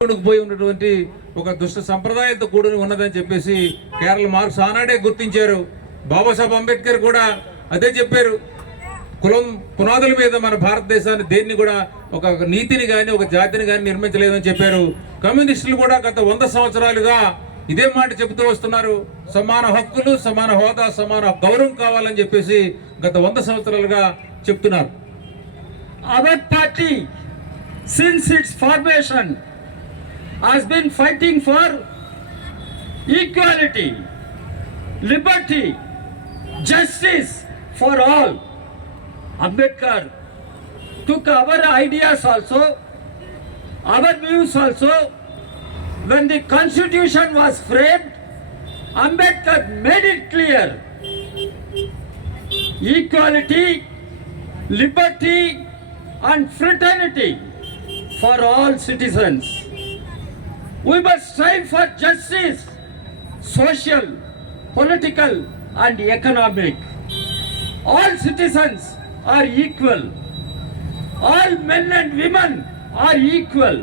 పోయి ఉన్నటువంటి ఒక దుష్ట సంప్రదాయంతో కూడి ఉన్నదని చెప్పేసి కేరళ మార్క్స్ ఆనాడే గుర్తించారు. బాబాసాహెబ్ అంబేద్కర్ కూడా అదే చెప్పారు. కులం పునాదుల మీద మన భారతదేశాన్ని దేన్ని కూడా ఒక నీతిని కానీ ఒక జాతిని కానీ నిర్మించలేదని చెప్పారు. కమ్యూనిస్టులు కూడా గత 100 సంవత్సరాలుగా ఇదే మాట చెబుతూ వస్తున్నారు. సమాన హక్కులు, సమాన హోదా, సమాన గౌరవం కావాలని చెప్పేసి గత 100 సంవత్సరాలుగా చెప్తున్నారు. Our party, since its formation, has been fighting for equality, liberty, justice for all. Ambedkar took our ideas also, our views also. When the constitution was framed, Ambedkar made it clear: equality, liberty and fraternity for all citizens. We must strive for justice, social, political and economic. All citizens are equal. All men and women are equal.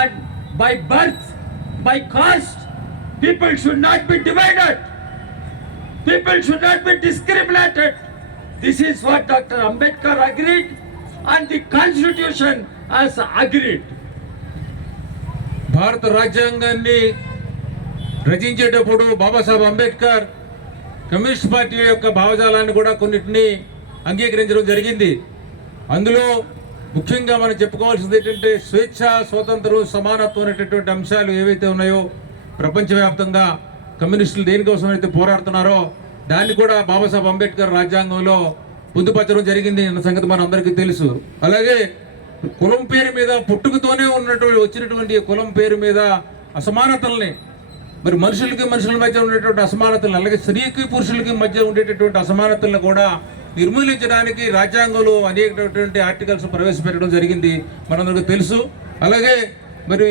And by birth, by caste, people should not be divided. People should not be discriminated. This is what Dr. Ambedkar agreed and the Constitution has agreed. భారత రాజ్యాంగాన్ని రచించేటప్పుడు Babasaheb Ambedkar communist party యొక్క భావజాలాన్ని కూడా కొన్నిటిని అంగీకరించడం జరిగింది. అందులో ముఖ్యంగా మనం చెప్పుకోవాల్సింది ఏంటంటే స్వేచ్ఛ, స్వాతంత్రం, సమానత్వం అనేటటువంటి అంశాలు ఏవైతే ఉన్నాయో ప్రపంచవ్యాప్తంగా కమ్యూనిస్టులు దేనికోసం అయితే పోరాడుతున్నారో దాన్ని కూడా బాబాసాహెబ్ అంబేద్కర్ రాజ్యాంగంలో పొందుపరచడం జరిగింది అన్న సంగతి మన అందరికీ తెలుసు. అలాగే కులం పేరు మీద పుట్టుకతోనే వచ్చినటువంటి కులం పేరు మీద అసమానతల్ని, మరి మనుషులకి మనుషుల మధ్య ఉండేటువంటి అసమానతలను, అలాగే స్త్రీకి పురుషులకి మధ్య ఉండేటటువంటి అసమానతలను కూడా నిర్మూలించడానికి రాజ్యాంగంలో అనేకటువంటి ఆర్టికల్స్ ప్రవేశపెట్టడం జరిగింది మనందరికీ తెలుసు. అలాగే మరి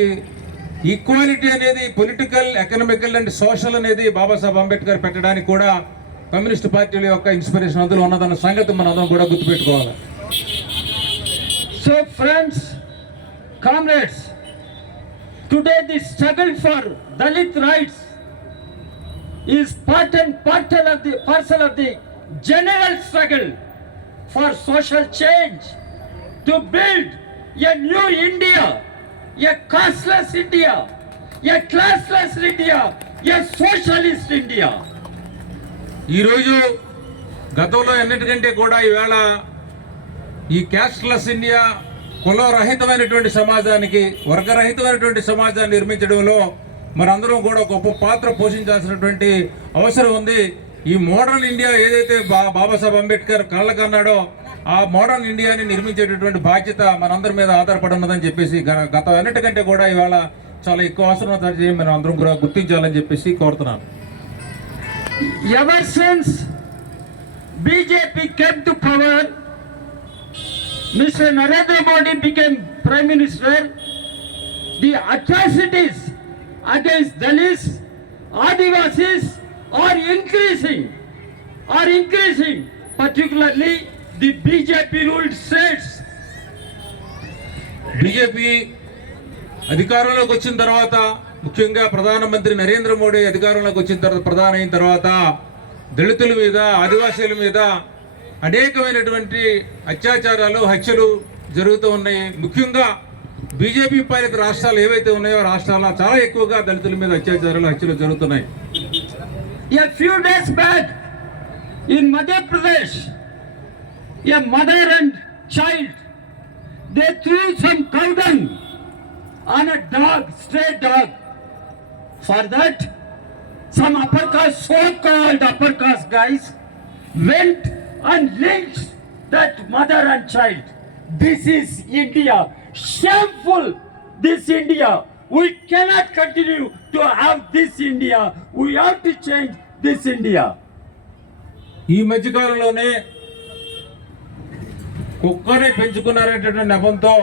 ఈక్వాలిటీ అనేది పొలిటికల్, ఎకనామికల్ అండ్ సోషల్ అనేది బాబాసాహెబ్ అంబేద్కర్ పెట్టడానికి కూడా కమ్యూనిస్ట్ పార్టీల యొక్క ఇన్స్పిరేషన్ అందులో ఉన్నదన్న సంగతి మనందరం కూడా గుర్తుపెట్టుకోవాలి. So friends, comrades, today the struggle for Dalit rights is part and parcel of the general struggle for social change, to build a new India, a casteless India, a classless India, a socialist India. ఈరోజు గతంలో ఎన్నిటికంటే కూడా ఈవేళ ఈ casteless India, కులరహితమైనటువంటి సమాజానికి, వర్గరహితమైనటువంటి సమాజాన్ని నిర్మించడంలో మనందరం కూడా గొప్ప పాత్ర పోషించాల్సినటువంటి అవసరం ఉంది. ఈ మోడర్న్ ఇండియా ఏదైతే బాబాసాహెబ్ అంబేద్కర్ కళ్ళకన్నాడో ఆ మోడర్న్ ఇండియాని నిర్మించేటటువంటి బాధ్యత మనందరి మీద ఆధారపడి ఉన్నదని చెప్పేసి గత అన్నిటికంటే కూడా ఇవాళ చాలా ఎక్కువ అవసరం మనం అందరం కూడా గుర్తించాలని చెప్పేసి కోరుతున్నాను. Ever since BJP came to power, Mr. Narendra Modi became Prime Minister, the atrocities against Dalits, Adivasis are increasing, particularly the BJP ruled states. BJP అధికారంలోకి వచ్చిన తర్వాత, ముఖ్యంగా ప్రధానమంత్రి నరేంద్ర మోడీ అధికారంలోకి వచ్చిన తర్వాత, ప్రధాని అయిన తర్వాత దళితుల మీద, ఆదివాసీల మీద అనేకమైనటువంటి అత్యాచారాలు, హత్యలు జరుగుతూ ఉన్నాయి. ముఖ్యంగా బీజేపీ పాలిత రాష్ట్రాలు ఏవైతే ఉన్నాయో రాష్ట్రాల్లో చాలా ఎక్కువగా దళితుల మీద అత్యాచారాలు, హత్యలు జరుగుతున్నాయి. A few days back in Madhya Pradesh, a mother and child, they threw some cow dung on a dog, stray dog. For that, some upper caste, so-called upper caste guys went and lynched that mother and child. This is India. Shameful, this India. We cannot continue to have this India. We have to change this India. ఈ మధ్యకాలంలోనే కుక్కని పెంచుకున్నారనేటువంటి నెపంతో